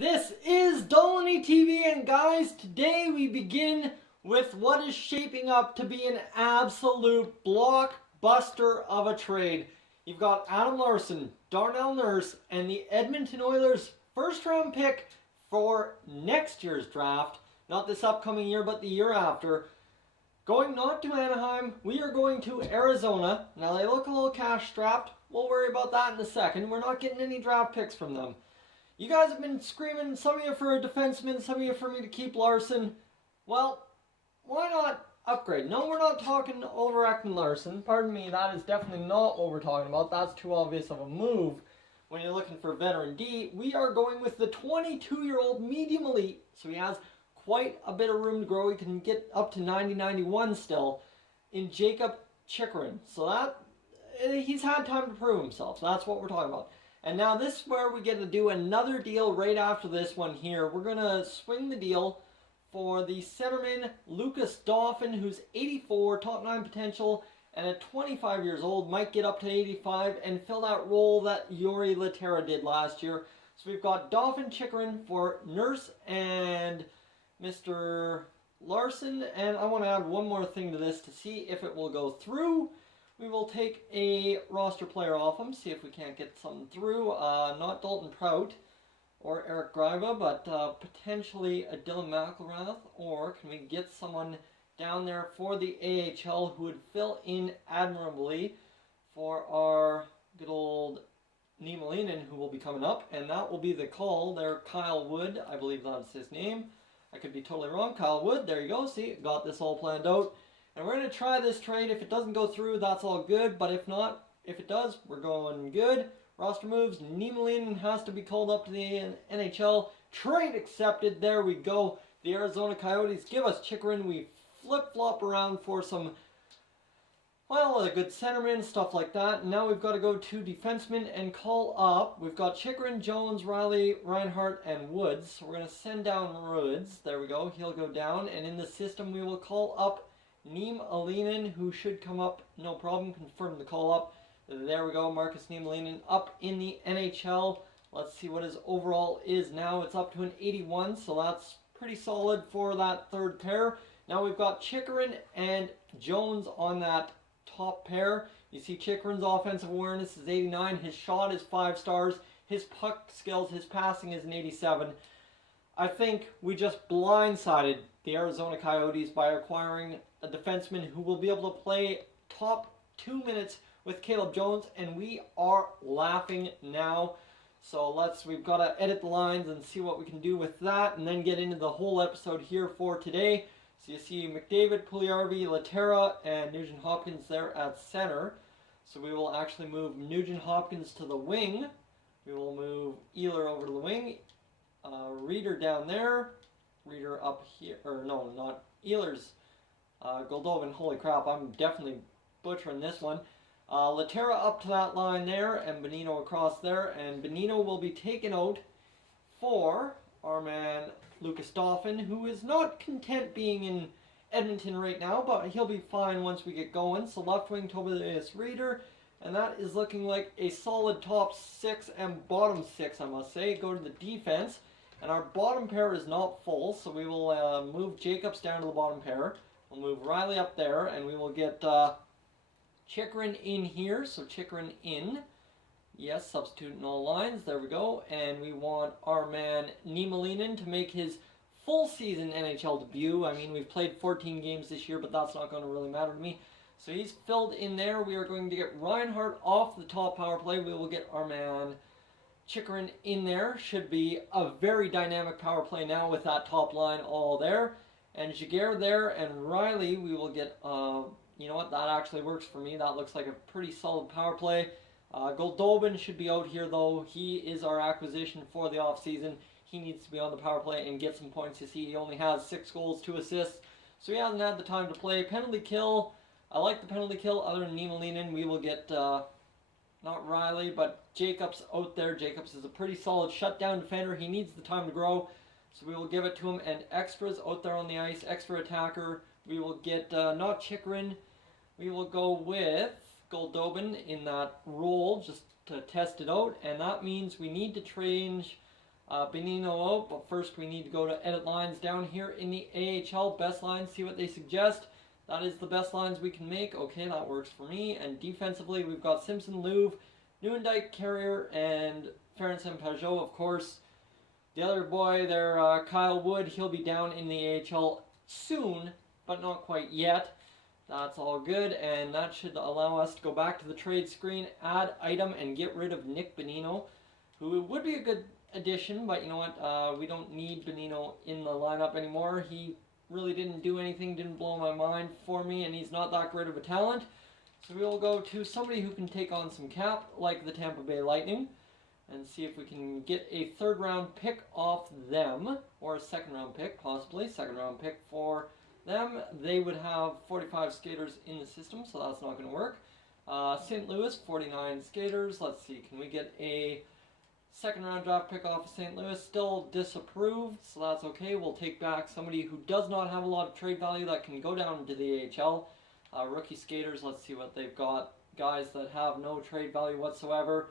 This is Dolynny TV, and guys, today we begin with what is shaping up to be an absolute blockbuster of a trade. You've got Adam Larsson, Darnell Nurse, and the Edmonton Oilers first round pick for next year's draft. Not this upcoming year, but the year after. Going not to Anaheim, we are going to Arizona. Now they look a little cash strapped. We'll worry about that in a second. We're not getting any draft picks from them. You guys have been screaming, some of you for a defenseman, some of you for me to keep Larson. Well, why not upgrade? No, we're not talking over Ekman Larson. Pardon me, that is definitely not what we're talking about. That's too obvious of a move when you're looking for veteran D. We are going with the 22-year-old medium elite, so he has quite a bit of room to grow. He can get up to 90-91 still in Jacob Chychrun. So that he's had time to prove himself. So that's what we're talking about. And now this is where we get to do another deal right after this one here. We're going to swing the deal for the centerman Lucas Dauphin, who's 84, top 9 potential, and at 25 years old might get up to 85 and fill that role that Jori Lehtera did last year. So we've got Dauphin, Chychrun for Nurse and Mr. Larson. And I want to add one more thing to this to see if it will go through. We will take a roster player off him, see if we can't get something through. Not Dalton Prout or Eric Greiva, but potentially a Dylan McElrath. Or can we get someone down there for the AHL who would fill in admirably for our good old Niemelainen, who will be coming up. And that will be the call there. Kyle Wood, I believe that's his name. I could be totally wrong. Kyle Wood, there you go. See, got this all planned out. And we're going to try this trade. If it doesn't go through, that's all good. But if not, if it does, we're going good. Roster moves. Niemelainen has to be called up to the NHL. Trade accepted. There we go. The Arizona Coyotes give us Chychrun. We flip-flop around for some, well, a good centerman, stuff like that. And now we've got to go to defensemen and call up. We've got Chychrun, Jones, Riley, Reinhart, and Woods. So we're going to send down Woods. There we go. He'll go down. And in the system, we will call up Niemelainen, who should come up, no problem. Confirm the call up. There we go, Marcus Niemelainen up in the NHL. Let's see what his overall is now. It's up to an 81, so that's pretty solid for that third pair. Now we've got Chychrun and Jones on that top pair. You see Chychrun's offensive awareness is 89. His shot is 5 stars. His puck skills, his passing is an 87. I think we just blindsided the Arizona Coyotes by acquiring a defenseman who will be able to play top 2 minutes with Caleb Jones, and we are laughing now. So we've got to edit the lines and see what we can do with that, and then get into the whole episode here for today. So you see McDavid, Puljujarvi, Lehtera, and Nugent Hopkins there at center. So we will actually move Nugent Hopkins to the wing. We will move Ehlers over to the wing. Reeder down there. Reeder up here, or no, not Ehlers. Goldobin, holy crap, I'm definitely butchering this one. Lehtera up to that line there, and Bonino across there, and Bonino will be taken out for our man Lucas Dauphin, who is not content being in Edmonton right now, but he'll be fine once we get going. So left wing Tobias Reeder, and that is looking like a solid top 6 and bottom 6, I must say. Go to the defense, and our bottom pair is not full, so we will move Jacobs down to the bottom pair. We'll move Riley up there, and we will get Chychrun in here. So Chychrun in. Yes, substituting all lines. There we go. And we want our man Niemelainen to make his full season NHL debut. I mean, we've played 14 games this year, but that's not going to really matter to me. So he's filled in there. We are going to get Reinhart off the top power play. We will get our man Chychrun in there. Should be a very dynamic power play now with that top line all there. And Jaguar there, and Riley, we will get, you know what, that actually works for me. That looks like a pretty solid power play. Goldobin should be out here, though. He is our acquisition for the offseason. He needs to be on the power play and get some points. You see, he only has 6 goals, 2 assists, so he hasn't had the time to play. Penalty kill, I like the penalty kill. Other than Niemelainen, we will get, not Riley, but Jacobs out there. Jacobs is a pretty solid shutdown defender. He needs the time to grow. So we will give it to him, and extras out there on the ice, extra attacker. We will get, not Chychrun, we will go with Goldobin in that role just to test it out. And that means we need to change Benino out, but first we need to go to edit lines down here in the AHL. Best lines, see what they suggest. That is the best lines we can make. Okay, that works for me. And defensively, we've got Simpson, Louvre, Nieuwendyk, Carrier, and Ference and Pajot, of course. The other boy there, Kyle Wood, he'll be down in the AHL soon, but not quite yet. That's all good, and that should allow us to go back to the trade screen, add item, and get rid of Nick Bonino, who would be a good addition, but you know what, we don't need Bonino in the lineup anymore. He really didn't do anything, didn't blow my mind for me, and he's not that great of a talent. So we will go to somebody who can take on some cap, like the Tampa Bay Lightning, and see if we can get a third-round pick off them, or a second-round pick, possibly. Second-round pick for them. They would have 45 skaters in the system, so that's not going to work. St. Louis, 49 skaters. Let's see, can we get a second-round draft pick off of St. Louis? Still disapproved, so that's okay. We'll take back somebody who does not have a lot of trade value that can go down into the AHL. Rookie skaters, let's see what they've got. Guys that have no trade value whatsoever.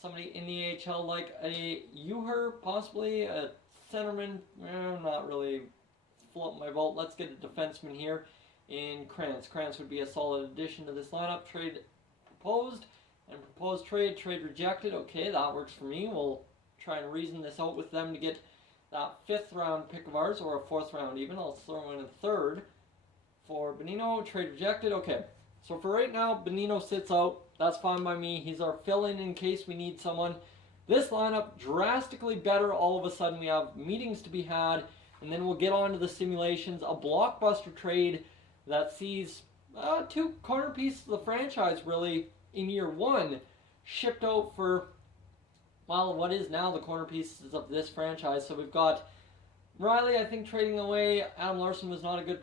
Somebody in the AHL like a Uher, possibly a centerman. Not really floating my boat. Let's get a defenseman here in Krantz. Krantz would be a solid addition to this lineup. Trade proposed, and proposed trade rejected. Okay, that works for me. We'll try and reason this out with them to get that 5th round pick of ours, or a 4th round even. I'll throw in a 3rd for Bonino. Trade rejected. Okay, so for right now, Bonino sits out. That's fine by me. He's our fill-in in case we need someone. This lineup drastically better. All of a sudden, we have meetings to be had, and then we'll get on to the simulations. A blockbuster trade that sees 2 corner pieces of the franchise, really, in year 1, shipped out for, well, what is now the corner pieces of this franchise. So we've got Riley, I think, trading away. Adam Larsson was not a good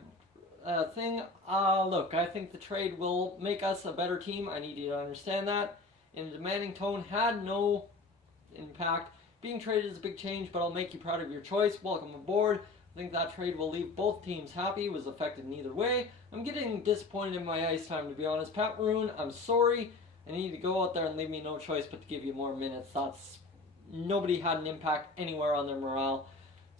thing. Look, I think the trade will make us a better team. I need you to understand that. In a demanding tone, had no impact. Being traded is a big change, but I'll make you proud of your choice. Welcome aboard. I think that trade will leave both teams happy. Was affected neither way. I'm getting disappointed in my ice time, to be honest. Pat Maroon, I'm sorry. I need to go out there and leave me no choice but to give you more minutes. Nobody had an impact anywhere on their morale.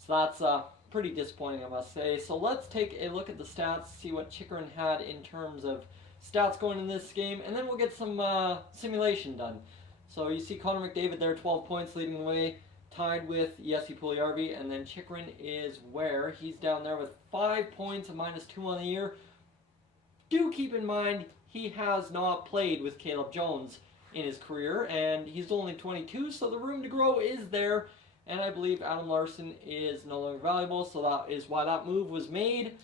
So that's pretty disappointing, I must say. So let's take a look at the stats, see what Chychrun had in terms of stats going in this game, and then we'll get some simulation done. So you see Connor McDavid there, 12 points leading the way, tied with Jesse Puljujarvi, and then Chychrun is where? He's down there with 5 points, a -2 on the year. Do keep in mind, he has not played with Caleb Jones in his career, and he's only 22, so the room to grow is there. And I believe Adam Larsson is no longer valuable, so that is why that move was made.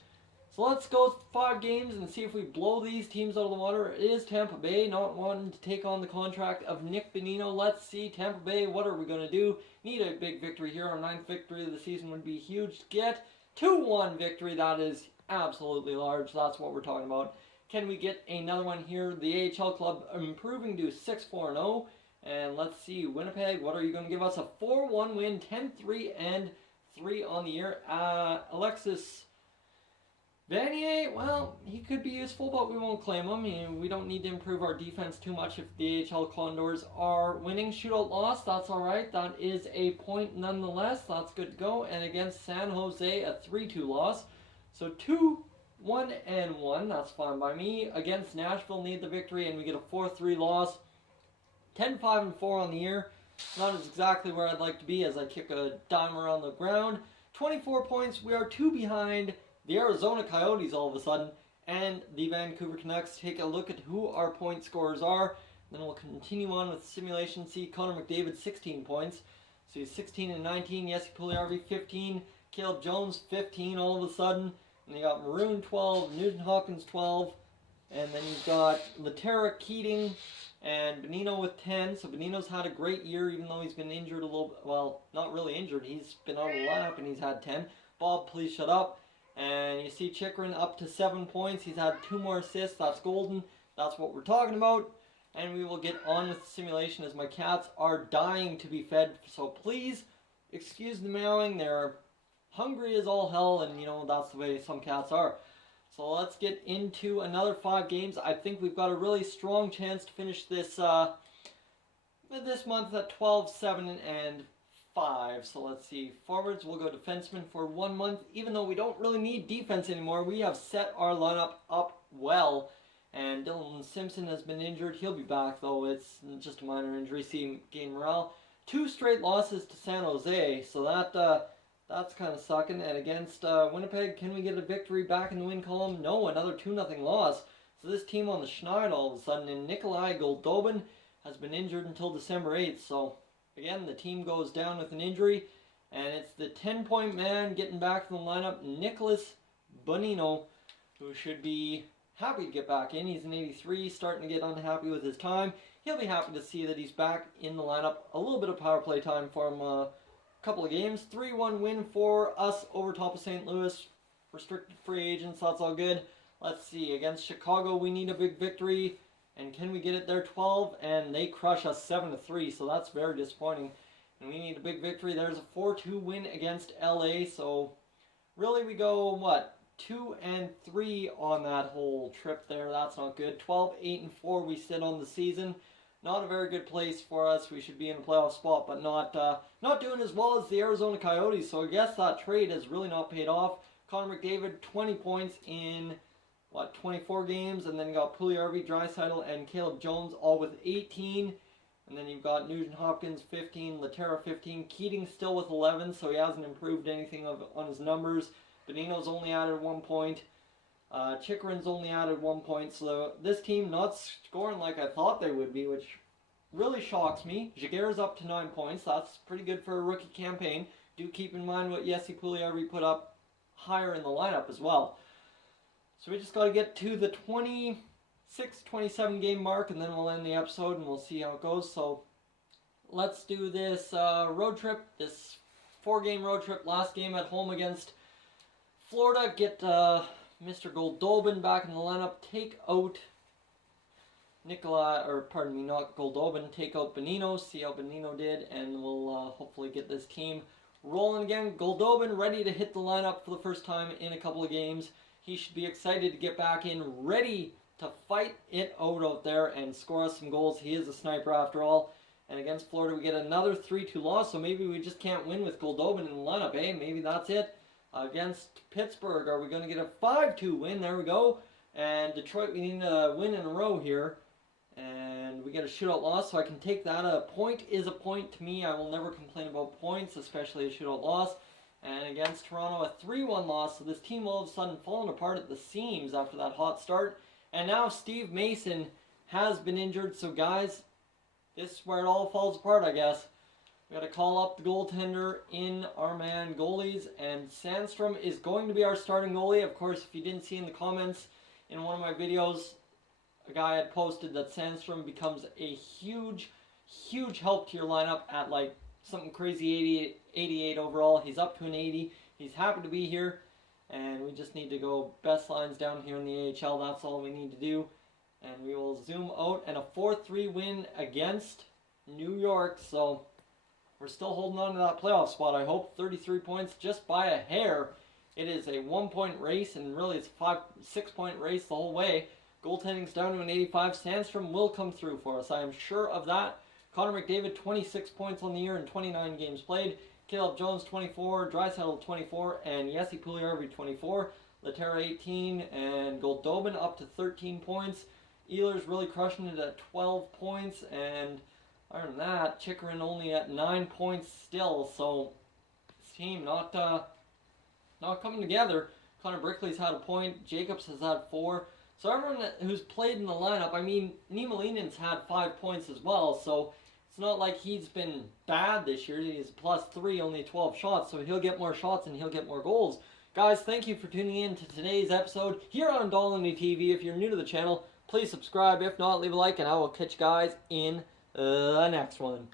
So let's go 5 games and see if we blow these teams out of the water. It is Tampa Bay not wanting to take on the contract of Nick Bonino. Let's see, Tampa Bay, what are we going to do? Need a big victory here. Our 9th victory of the season would be huge to get. 2-1 victory, that is absolutely large. That's what we're talking about. Can we get another one here? The AHL club improving to 6-4-0. And let's see, Winnipeg, what are you going to give us? A 4-1 win, 10-3 and 3 on the year. Alexis Vanier, well, he could be useful, but we won't claim him. We don't need to improve our defense too much if the AHL Condors are winning. Shootout loss, that's all right. That is a point nonetheless. That's good to go. And against San Jose, a 3-2 loss. So 2-1-1, that's fine by me. Against Nashville, need the victory, and we get a 4-3 loss. 10-5-4 on the year. Not exactly where I'd like to be as I kick a dime around the ground. 24 points. We are 2 behind the Arizona Coyotes all of a sudden and the Vancouver Canucks. Take a look at who our point scorers are. Then we'll continue on with simulation. See Connor McDavid, 16 points. So he's 16 and 19. Jesse Puljujarvi, 15. Caleb Jones, 15 all of a sudden. And you got Maroon, 12. Nugent Hopkins, 12. And then you've got Laterra, Keating, and Bonino with 10. So Bonino's had a great year, even though he's been injured a little bit. Well, not really injured. He's been out of the lineup and he's had 10. Bob, please shut up. And you see Chychrun up to 7 points. He's had 2 more assists. That's golden. That's what we're talking about. And we will get on with the simulation as my cats are dying to be fed. So please, excuse the meowing. They're hungry as all hell, and you know, that's the way some cats are. So let's get into another 5 games. I think we've got a really strong chance to finish this this month at 12-7-5. 5. So let's see. Forwards, we'll go defenseman for 1 month. Even though we don't really need defense anymore, we have set our lineup up well. And Dylan Simpson has been injured. He'll be back, though. It's just a minor injury. See him gain morale. 2 straight losses to San Jose. So that's kind of sucking. And against Winnipeg, can we get a victory back in the win column? No, another 2-0 loss. So this team on the schneid all of a sudden. And Nikolai Goldobin has been injured until December 8th. So again, the team goes down with an injury. And it's the 10-point man getting back in the lineup, Nicholas Bonino, who should be happy to get back in. He's an 83, starting to get unhappy with his time. He'll be happy to see that he's back in the lineup. A little bit of power play time for him. A couple of games. 3-1 win for us over top of St. Louis. Restricted free agents, that's all good. Let's see. Against Chicago, we need a big victory. And can we get it there? 12, and they crush us 7-3, so that's very disappointing. And we need a big victory. There's a 4-2 win against LA, so really we go, what, 2-3 on that whole trip there. That's not good. 12-8-4 we sit on the season. Not a very good place for us. We should be in a playoff spot, but not doing as well as the Arizona Coyotes, so I guess that trade has really not paid off. Connor McDavid, 20 points in 24 games, and then you got Puljujarvi, Draisaitl, and Caleb Jones all with 18. And then you've got Nugent Hopkins 15, Laterra 15, Keating still with 11, so he hasn't improved anything on his numbers. Bonino's only added 1 point. Chikrin's only added 1 point, so this team not scoring like I thought they would be, which really shocks me. Jaguar's up to 9 points. That's pretty good for a rookie campaign. Do keep in mind what Jesse Puljujarvi put up higher in the lineup as well. So we just got to get to the 26-27 game mark, and then we'll end the episode, and we'll see how it goes. So let's do this road trip, this 4-game road trip. Last game at home against Florida. Get Mr. Goldobin back in the lineup. Take out not Goldobin. Take out Bonino. See how Bonino did, and we'll hopefully get this team rolling again. Goldobin ready to hit the lineup for the first time in a couple of games. He should be excited to get back in, ready to fight it out there and score us some goals. He is a sniper after all. And against Florida, we get another 3-2 loss, so maybe we just can't win with Goldobin in the lineup, eh? Maybe that's it. Against Pittsburgh, are we going to get a 5-2 win? There we go. And Detroit, we need a win in a row here. And we get a shootout loss, so I can take that. A point is a point to me. I will never complain about points, especially a shootout loss. And against Toronto, a 3-1 loss. So this team all of a sudden falling apart at the seams after that hot start. And now Steve Mason has been injured. So guys, this is where it all falls apart, I guess. We got to call up the goaltender in our man goalies. And Sandstrom is going to be our starting goalie. Of course, if you didn't see in the comments in one of my videos, a guy had posted that Sandstrom becomes a huge, huge help to your lineup at like something crazy 88 overall. He's up to an 80. He's happy to be here. And we just need to go best lines down here in the AHL. That's all we need to do. And we will zoom out. And a 4-3 win against New York. So we're still holding on to that playoff spot, I hope. 33 points just by a hair. It is a 1-point race. And really it's a 6-point race the whole way. Goaltending's down to an 85. Sandstrom will come through for us. I am sure of that. Connor McDavid, 26 points on the year in 29 games played. Caleb Jones, 24. Draisaitl, 24. And Jesse Puljujarvi, 24. Laterra, 18. And Goldobin up to 13 points. Oilers really crushing it at 12 points. And other than that, Chikrin only at 9 points still. So this team not coming together. Connor Brickley's had a point. Jacobs has had 4. So everyone who's played in the lineup, I mean, Niemelainen's had 5 points as well, so it's not like he's been bad this year. He's +3, only 12 shots, so he'll get more shots and he'll get more goals. Guys, thank you for tuning in to today's episode here on Dolynny TV. If you're new to the channel, please subscribe. If not, leave a like, and I will catch you guys in the next one.